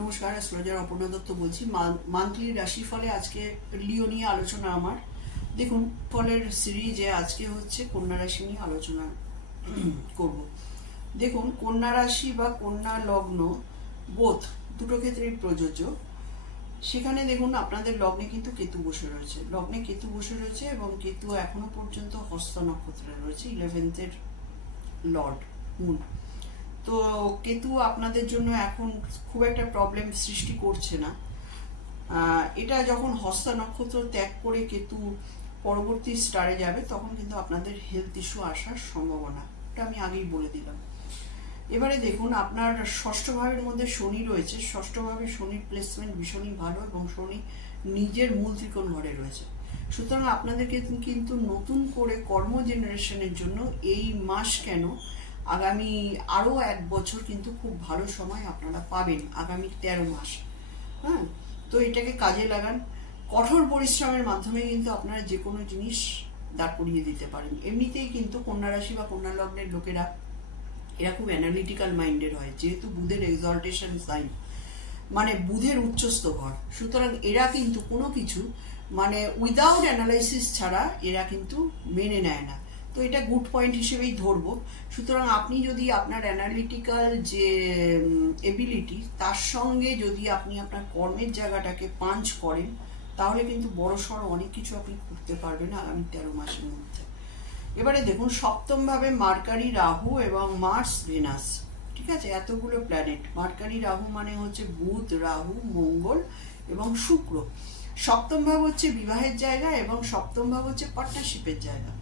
নমস্কার, অ্যাস্ট্রোলজার অপর্ণা দত্ত বলছি। মান্থলি রাশিফলে আজকে লিও নিয়ে আলোচনা আমার। দেখুন, ফলের সিরিজে আজকে হচ্ছে কন্যা রাশি নিয়ে আলোচনা করব। দেখুন, কন্যা রাশি বা কন্যা লগ্ন বোথ দুটো ক্ষেত্রেই প্রযোজ্য। সেখানে দেখুন আপনাদের লগ্নে কিন্তু কেতু বসে রয়েছে, এবং কেতু এখনো পর্যন্ত হস্ত নক্ষত্রে রয়েছে, 11th লর্ড মুন। তো কেতু আপনাদের জন্য এখন খুব একটা প্রবলেম সৃষ্টি করছে না। এটা যখন হস্ত নক্ষত্র ত্যাগ করে কেতু পরবর্তী স্টারে যাবে তখন কিন্তু আপনাদের হেলথ ইস্যু আসার সম্ভাবনা, এটা আমি আগেই বলে দিলাম। এবারে দেখুন, আপনার ষষ্ঠ ভাবের মধ্যে শনি রয়েছে। ষষ্ঠ ভাবে শনির প্লেসমেন্ট ভীষণই ভালো এবং শনি নিজের মূল ত্রিকোণ ঘরে রয়েছে। সুতরাং আপনাদেরকে কিন্তু নতুন করে কর্ম জেনারেশনের জন্য এই মাস কেন, আগামী আরো 1 বছর কিন্তু খুব ভালো সময় আপনারা পাবেন, আগামী 13 মাস। হ্যাঁ, তো এটাকে কাজে লাগান। কঠোর পরিশ্রমের মাধ্যমে কিন্তু আপনারা যে কোনো জিনিস দাঁড় করিয়ে দিতে পারেন। এমনিতেই কিন্তু কন্যা রাশি বা কন্যা লগ্নের লোকেরা এরা খুব অ্যানালিটিক্যাল মাইন্ডের হয়, যেহেতু বুধের এক্সল্টেশন সাইন, মানে বুধের উচ্চস্থ ঘর। সুতরাং এরা কিন্তু কোনো কিছু মানে উইদাউট অ্যানালাইসিস ছাড়া এরা কিন্তু মেনে নেয় না। তো এটা গুড পয়েন্ট হিসেবেই ধরবো। সুতরাং আপনি যদি আপনার অ্যানালিটিক্যাল যে এবিলিটি তার সঙ্গে যদি আপনি আপনার কর্মের জায়গাটাকে পাঞ্চ করেন, তাহলে কিন্তু বড়সড় অনেক কিছু আপনি করতে পারবেন আগামী 13 মাসের মধ্যে। এবারে দেখুন, সপ্তম ভাবে মার্কারি, রাহু এবং মার্স, ভেনাস। ঠিক আছে, এতগুলো প্ল্যানেট। মার্কারি রাহু মানে হচ্ছে বুধ, রাহু, মঙ্গল এবং শুক্র। সপ্তম ভাব হচ্ছে বিবাহের জায়গা এবং সপ্তম ভাব হচ্ছে পার্টনারশিপের জায়গা।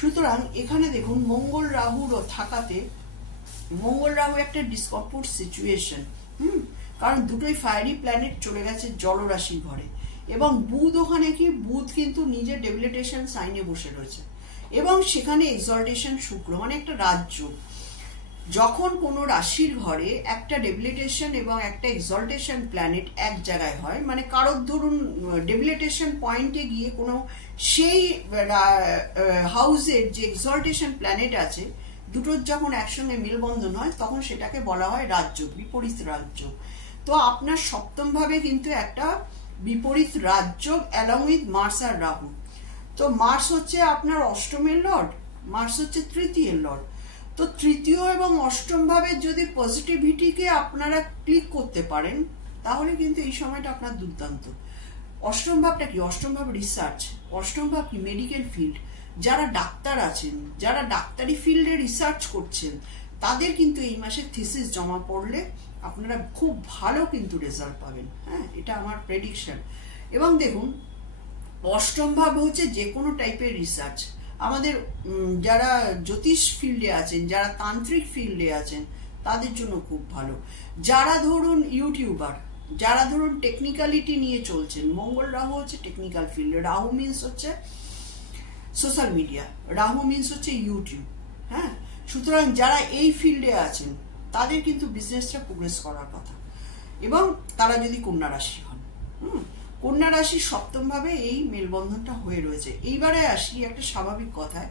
সুতরাং এখানে দেখুন, মঙ্গল রাহুর থাকাতে, মঙ্গল রাহু একটা ডিসকমফোর্ট সিচুয়েশন। কারণ দুটোই ফায়ারি প্ল্যানেট চলে গেছে জলরাশির ঘরে, এবং বুধ ওখানে কি, বুধ কিন্তু নিজের ডেবিলিটেশন সাইনে বসে রয়েছে এবং সেখানে এক্সল্টেশন শুক্র, মানে একটা রাজ্য। যখন কোনো রাশির ঘরে একটা ডেবিলিটেশন এবং একটা এক্সল্টেশন প্ল্যানেট এক জায়গায় হয়, মানে কারোর ধরুন ডেবিলিটেশন পয়েন্টে গিয়ে কোনো সেই হাউসের যে এক্সল্টেশন প্ল্যানেট আছে দুটোর যখন একসঙ্গে মেলবন্ধন হয় তখন সেটাকে বলা হয় রাজ্য, বিপরীত রাজ্য। তো আপনার সপ্তম ভাবে কিন্তু একটা বিপরীত রাজ্য অ্যালং উইথ মার্স আর রাহু। তো মার্স হচ্ছে আপনার অষ্টমের লর্ড, মার্স হচ্ছে তৃতীয় লর্ড। তো তৃতীয় এবং অষ্টম ভাবের যদি পজিটিভিটিকে আপনারা ক্লিক করতে পারেন তাহলে কিন্তু এই সময়টা আপনার দুর্দান্ত। অষ্টম ভাবটা কি? অষ্টম ভাব রিসার্চ, অষ্টম ভাব কি? Medical field. যারা ডাক্তার আছেন, যারা ডাক্তারি ফিল্ডে রিসার্চ করছেন, তাদের কিন্তু এই মাসে থিসিস জমা পড়লে আপনারা খুব ভালো কিন্তু রেজাল্ট পাবেন। হ্যাঁ, এটা আমার প্রেডিকশন। এবং দেখুন, অষ্টম ভাব হচ্ছে যে কোনো টাইপের রিসার্চ। আমাদের যারা জ্যোতিষ ফিল্ডে আছেন, যারা তান্ত্রিক ফিল্ডে আছেন, তাদের জন্য খুব ভালো। যারা ধরুন ইউটিউবার, যারা ধরুন টেকনিক্যালিটি নিয়ে চলছেন, মঙ্গল রাহু হচ্ছে টেকনিক্যাল ফিল্ড, রাহু মিন্স হচ্ছে সোশ্যাল মিডিয়া, রাহু মিন্স হচ্ছে ইউটিউব। হ্যাঁ, সুতরাং যারা এই ফিল্ডে আছেন তাদের কিন্তু বিজনেসটা প্রোগ্রেস করার কথা, এবং তারা যদি কন্যা রাশি হন। কন্যা রাশির সপ্তম ভাবে এই মেলবন্ধনটা হয়ে রয়েছে। এইবারে আসি একটা স্বাভাবিক কথায়,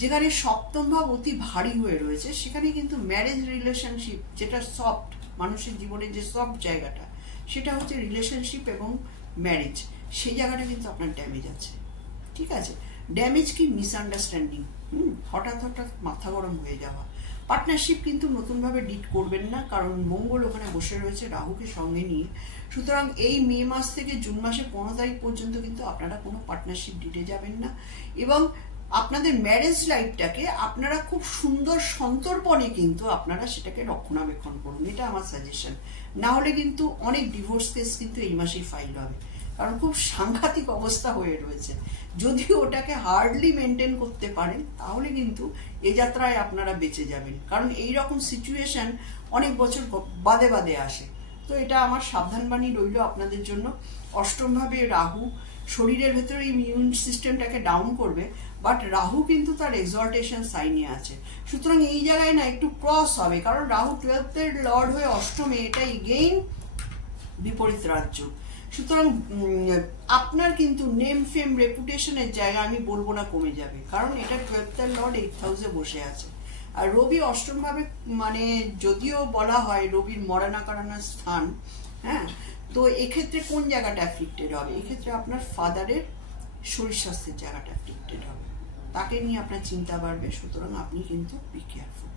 যেখানে সপ্তম ভাব অতি ভারী হয়ে রয়েছে সেখানে কিন্তু ম্যারেজ রিলেশনশিপ, যেটা সফট, মানুষের জীবনের যে সফট জায়গাটা, সেটা হচ্ছে রিলেশনশিপ এবং ম্যারেজ, সেই জায়গাটা কিন্তু আপনার ড্যামেজ আছে। ঠিক আছে, ড্যামেজ কি? মিসআন্ডারস্ট্যান্ডিং, হঠাৎ হঠাৎ মাথা গরম হয়ে যাওয়া। পার্টনারশিপ কিন্তু নতুনভাবে ডিট করবেন না, কারণ মঙ্গল ওখানে বসে রয়েছে রাহুকে সঙ্গে নিয়ে। সুতরাং এই মে মাস থেকে জুন মাসের 15 তারিখ পর্যন্ত কিন্তু আপনারা কোনো পার্টনারশিপ ডিটে যাবেন না, এবং আপনাদের ম্যারেজ লাইফটাকে আপনারা খুব সুন্দর সন্তর্পণে কিন্তু আপনারা সেটাকে রক্ষণাবেক্ষণ করুন, এটা আমার সাজেশন। না হলে কিন্তু অনেক ডিভোর্স কেস কিন্তু এই মাসেই ফাইল হবে, কারণ খুব সাংঘাতিক অবস্থা হয়ে রয়েছে। যদি ওটাকে হার্ডলি মেনটেন করতে পারেন তাহলে কিন্তু এ যাত্রায় আপনারা বেঁচে যাবেন, কারণ এই রকম সিচুয়েশন অনেক বছর বাদে বাদে আসে। তো এটা আমার সাবধানবাণী রইল আপনাদের জন্য। অষ্টম ভাবে রাহু শরীরের ভেতরে ইমিউন সিস্টেমটাকে ডাউন করবে, বাট রাহু কিন্তু তার এক্সল্টেশন সাইনে আছে। সুতরাং এই জায়গায় না একটু ক্রস হবে, কারণ রাহু 12th লর্ড হয়ে অষ্টমে, এটা এগেইন বিপরীত রাজ্য। সুতরাং আপনার কিন্তু নেম ফেম রেপুটেশনের জায়গা আমি বলবো না কমে যাবে, কারণ এটা 12th লর্ড 8th হাউসে বসে আছে। আর রবি অষ্টম ভাবে, মানে যদিও বলা হয় রবির মরানা কারানা স্থান, হ্যাঁ, তো এক্ষেত্রে কোন জায়গাটা অ্যাফ্লিক্টেড হবে? এক্ষেত্রে আপনার ফাদারের শরীর স্বাস্থ্যের জায়গাটা অ্যাফ্লিক্টেড হবে, তাকে নিয়ে আপনার চিন্তা বাড়বে। সুতরাং আপনি কিন্তু বি কেয়ারফুল।